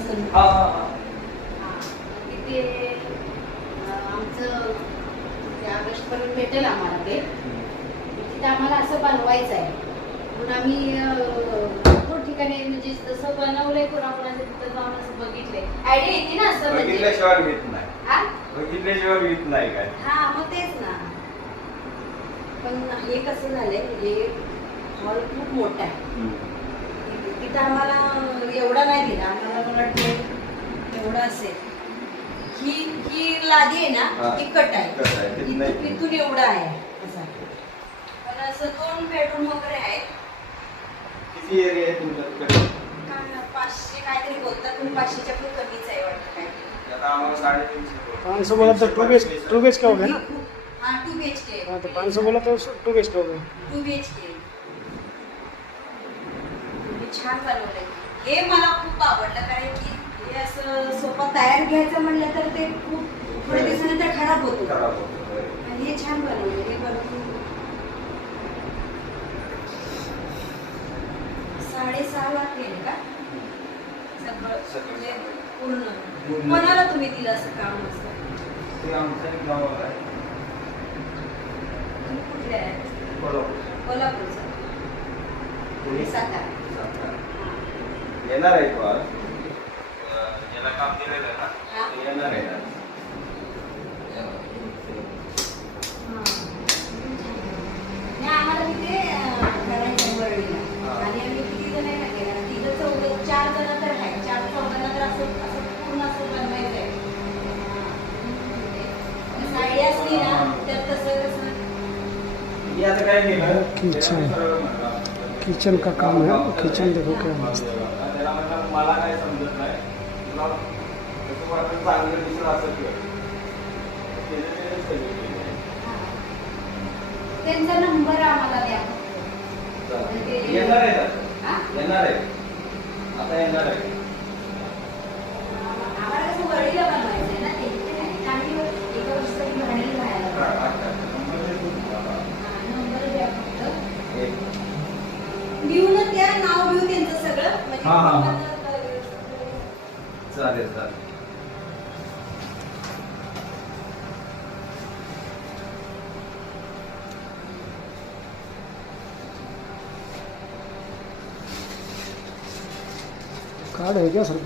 असेल. हा हा हा. तिथे आमचं ऑगस्टपर्यंत भेटेल आम्हाला ते. तिथे आम्हाला असं बनवायचं आहे म्हणून आम्ही भरपूर ठिकाणी म्हणजे जसं बनवलंय कोणाकोणाचं तिथं जाऊन असं बघितलंय. आयडिया येते ना असं म्हणजे बघितल्याशिवाय घेत नाही. हा बघितल्याशिवाय घेत नाही काय. हा मग तेच ना. पण हे कसं झालंय हे हॉल खूप मोठा आहे. तिथं आम्हाला एवढा नाही दिला. आम्हाला मला वाटतं एवढं असेल. ही लादी आहे ना ती कट आहे. इथून एवढा आहे असा. पण असं 2 बेडरूम वगैरे आहे. किती एरिया आहे तुमच्याकडे? 500 काहीतरी बोलतात पण 500च्या पण कमीच आहे वाटतं काय. आता आम्हाला 350 500 बोला तो 2 BHK हो गया ना. हाँ 2 BHK. हाँ तो 500 बोला तो 2 BHK हो गया. 2 BHK. छान बनवलंय. हे मला खूप आवडलं कारण की हे असं सोफा तयार घ्यायचं म्हणलं तर ते खूप थोड्या दिवसानंतर खराब होतो. हे छान बनवलं. हे बनवून 6.5 लाख गेले का सगळं म्हणजे पूर्ण. कोणाला तुम्ही दिलं असं काम असतं? ते आमचं गाव आहे. कुठले आहे? कोल्हापूरचं. सातारा. येणार आहे तो आज. याला काम दिलेलं आहे ना येणार आहे आज. आम्हाला तिथे करायचं वरळीला आणि आम्ही किती जण आहे गेला तिथं 4 जण तर आहे. 4-4 जण तर असं पूर्ण असं बनवायचं आहे. साडी असली ना तर तसं कसं मी आता काय केलं किचन का काम है. किचन देखो क्या मस्त. त्याला म्हटलं मला काय समजत नाही तुला कसं वाटतं चांगलं दिसलं असं किंवा त्यांचा नंबर आम्हाला द्या. येणार आहे ना येणार आहे आता येणार आहे. आम्हाला कसं वरळीला बनवायचं आहे ना ते नाही आम्ही एका वर्षासाठी भाड्याने राहायला नंबर द्या फक्त. लिहूनच द्या नाव घेऊ त्यांचं सगळं म्हणजे चालेल चालेल. कार्ड है क्या सर?